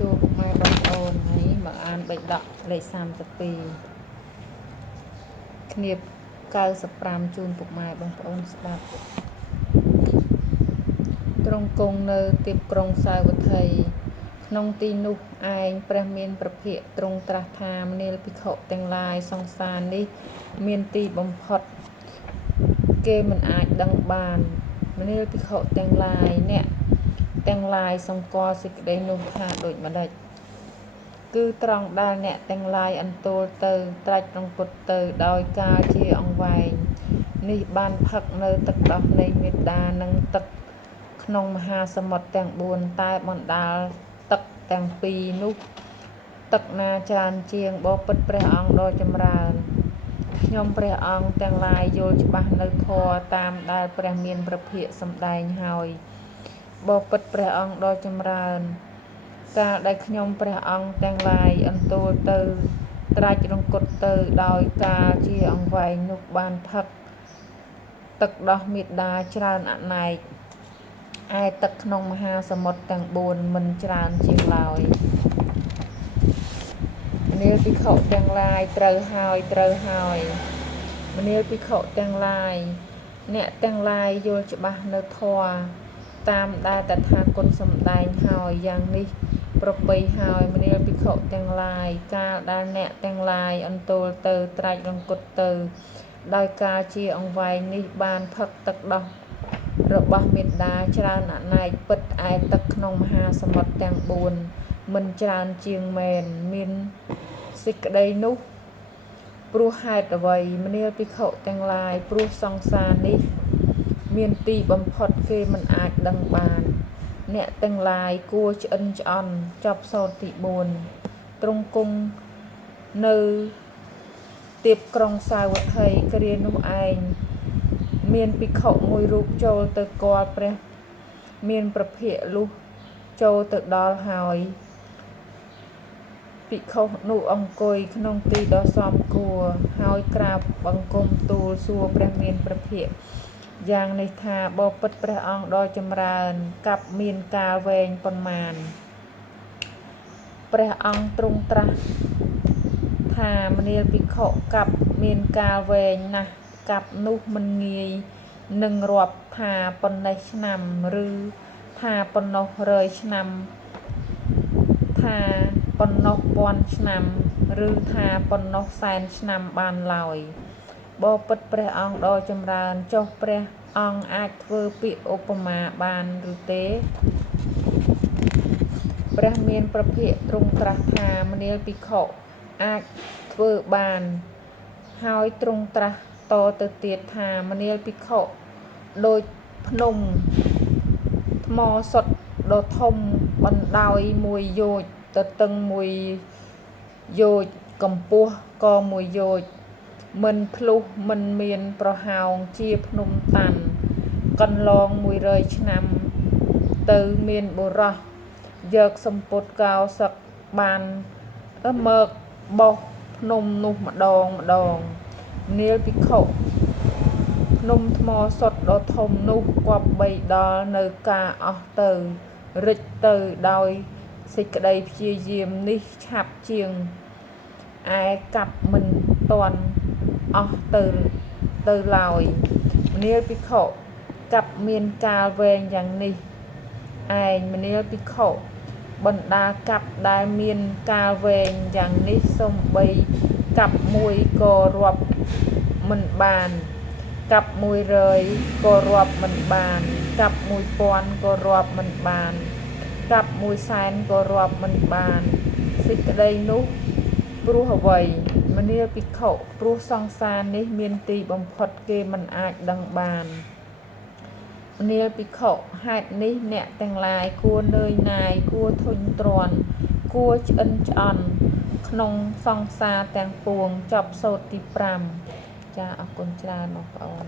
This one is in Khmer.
សួរពុកម៉ែបងប្អូនហើយមកអានបេដកលេខ32គ្នាប95ជូនពុកម៉ែបងប្អូនស្ដាប់ទ្រង់គង់នៅទីបក្រុងសាវត្ថីក្នុងទីនោះឯងព្រះមានប្រភពទ្រង់ត្រាស់ថាមនាលភិក្ខុទាំងឡាយសង្សារនេះមានទីបំផុតគេមិនអាចដឹងបានមនាលភិក្ខុទាំងឡាយអ្នកទាំងឡាយសម្គាល់សេចក្តីនោះថាដូចម្ដេចគឺត្រង់ដែលអ្នកទាំងឡាយអន្ទោលទៅត្រាច់រង្គត់ទៅដោយកាលជាអង្វែងនេះបានផឹកនៅទឹកដោះនៃមេត្តានិងទឹកក្នុងមហាសមុទ្រទាំង4តែបណ្ដាលទឹកទាំងពីរនោះទឹកណាច្រើនជាងបបិទ្ធព្រះអង្គដ៏ចម្រើនខ្ញុំព្រះអង្គទាំងឡាយយល់ច្បាស់នៅធម៌តាមដែលព្រះមានព្រះភិក្ខសម្ដែងហើយបបិទ្ធព្រះអង្គដ៏ចម្រើនកាលដែលខ្ញុំព្រះអង្គទាំងឡាយអន្ទោលទៅត្រាច់រង្គត់ទៅដោយកាលជាអង្វែងនោះបានផឹកទឹកដោះមេត្តាច្រើនអនេកឯទឹកក្នុងមហាសមុទ្រទាំង4មិនច្រើនជាងឡើយមនាលភិក្ខុទាំងឡាយត្រូវហើយមនាលភិក្ខុទាំងឡាយអ្នកទាំងឡាយយល់ច្បាស់នៅធម៌តាមដែលតថាគតសម្ដែងហើយយ៉ាងនេះប្រពៃហើយមនាលភិក្ខុទាំងឡាយកាលដែលអ្នកទាំងឡាយអន្ទោលទៅត្រាច់រង្គត់ទៅដោយកាលជាអង្វែងនេះបានផឹកទឹកដោះរបស់មេត្តាច្រើនអនេកពិតឯទឹកក្នុងមហាសមុទ្រទាំង4មិនច្រើនជាងមែនមានសេចក្តីនោះព្រោះហេតុអ្វីមនាលភិក្ខុទាំងឡាយព្រោះសង្សារនេះមានទីបំផុតគេមិនអាចដឹងបានអ្នកទាំងឡាយគួរឆ្អិនឆ្អន់ចប់សូត្រទី4ទ្រង់គង់នៅទីបក្រុងសាវត្ថីគ្រានោះឯងមានភិក្ខុមួយរូបចូលទៅគាល់ព្រះមានប្រភពលុះចូលទៅដល់ហើយភិក្ខុនោះអង្គុយក្នុងទីដ៏សមគួរហើយក្រាបបង្គំទូលសួរព្រះមានព្រះភិក្ខយ៉ាងនេះថាបបិទ្ធព្រះអង្គដ៏ចម្រើនកັບមានកាលវែងប៉ុន្មានព្រះអង្គទ្រង់ត្រាស់ថាមនាលភិក្ខុកັບមានកាលវែងណាស់កັບនោះមិនងាយនឹងរាប់ថាប៉ុណ្ណេះឆ្នាំឬថាប៉ុណ្ណោះ100ឆ្នាំថាប៉ុណ្ណោះ1000ឆ្នាំឬថាប៉ុណ្ណោះ100,000ឆ្នាំបានឡើយបបិទ្ធព្រះអង្គដ៏ចម្រើនចុះព្រះអង្គអាចធ្វើពាក្យឧបមាបានឬទេព្រះមានព្រះភិក្ខទ្រង់ត្រាស់ថាមនាលភិក្ខុអាចធ្វើបានហើយទ្រង់ត្រាស់តទៅទៀតថាមនាលភិក្ខុដូចភ្នំថ្មសុទ្ធដ៏ធំបណ្ដោយ1យោជន៍ទទឹង1យោជន៍កម្ពស់ក៏1យោជន៍មិនធ្លុះមិនមានប្រហោងជាភ្នំតាន់កន្លង100ឆ្នាំទៅមានបុរសយកសម្ពុតកោសឹកបានមកបោះភ្នំនោះម្ដងនាលភិក្ខុភ្នំថ្មសុទ្ធដ៏ធំនោះគប្បីដល់នៅការអស់ទៅរិចទៅដោយសេចក្តីព្យាយាមនេះឆាប់ជាងឯកັບមិនតាន់អស់ទៅឡើយមនាលភិក្ខុកັបមានកាលវែងយ៉ាងនេះឯងមនាលភិក្ខុបណ្ដាកັບដែលមានកាលវែងយ៉ាងនេះសំបីកັບមួយក៏រាប់មិនបានកັប100ក៏រាប់មិនបានកັប1000ក៏រាប់មិនបានកັប100,000ក៏រាប់មិនបានសេចក្តីនោះព្រោះអ្វីមនាលភិក្ខុព្រោះសង្សារនេះមានទីបំផុតគេមិនអាចដឹងបានមនាលភិក្ខុហេតុនេះអ្នកទាំងឡាយគួរនឿយណាយគួរធុញទ្រាន់គួរឆ្អិនឆ្អន់ក្នុងសង្សារទាំងពួងចប់សូត្រទី5ចាអរគុណច្រើនបងប្អូន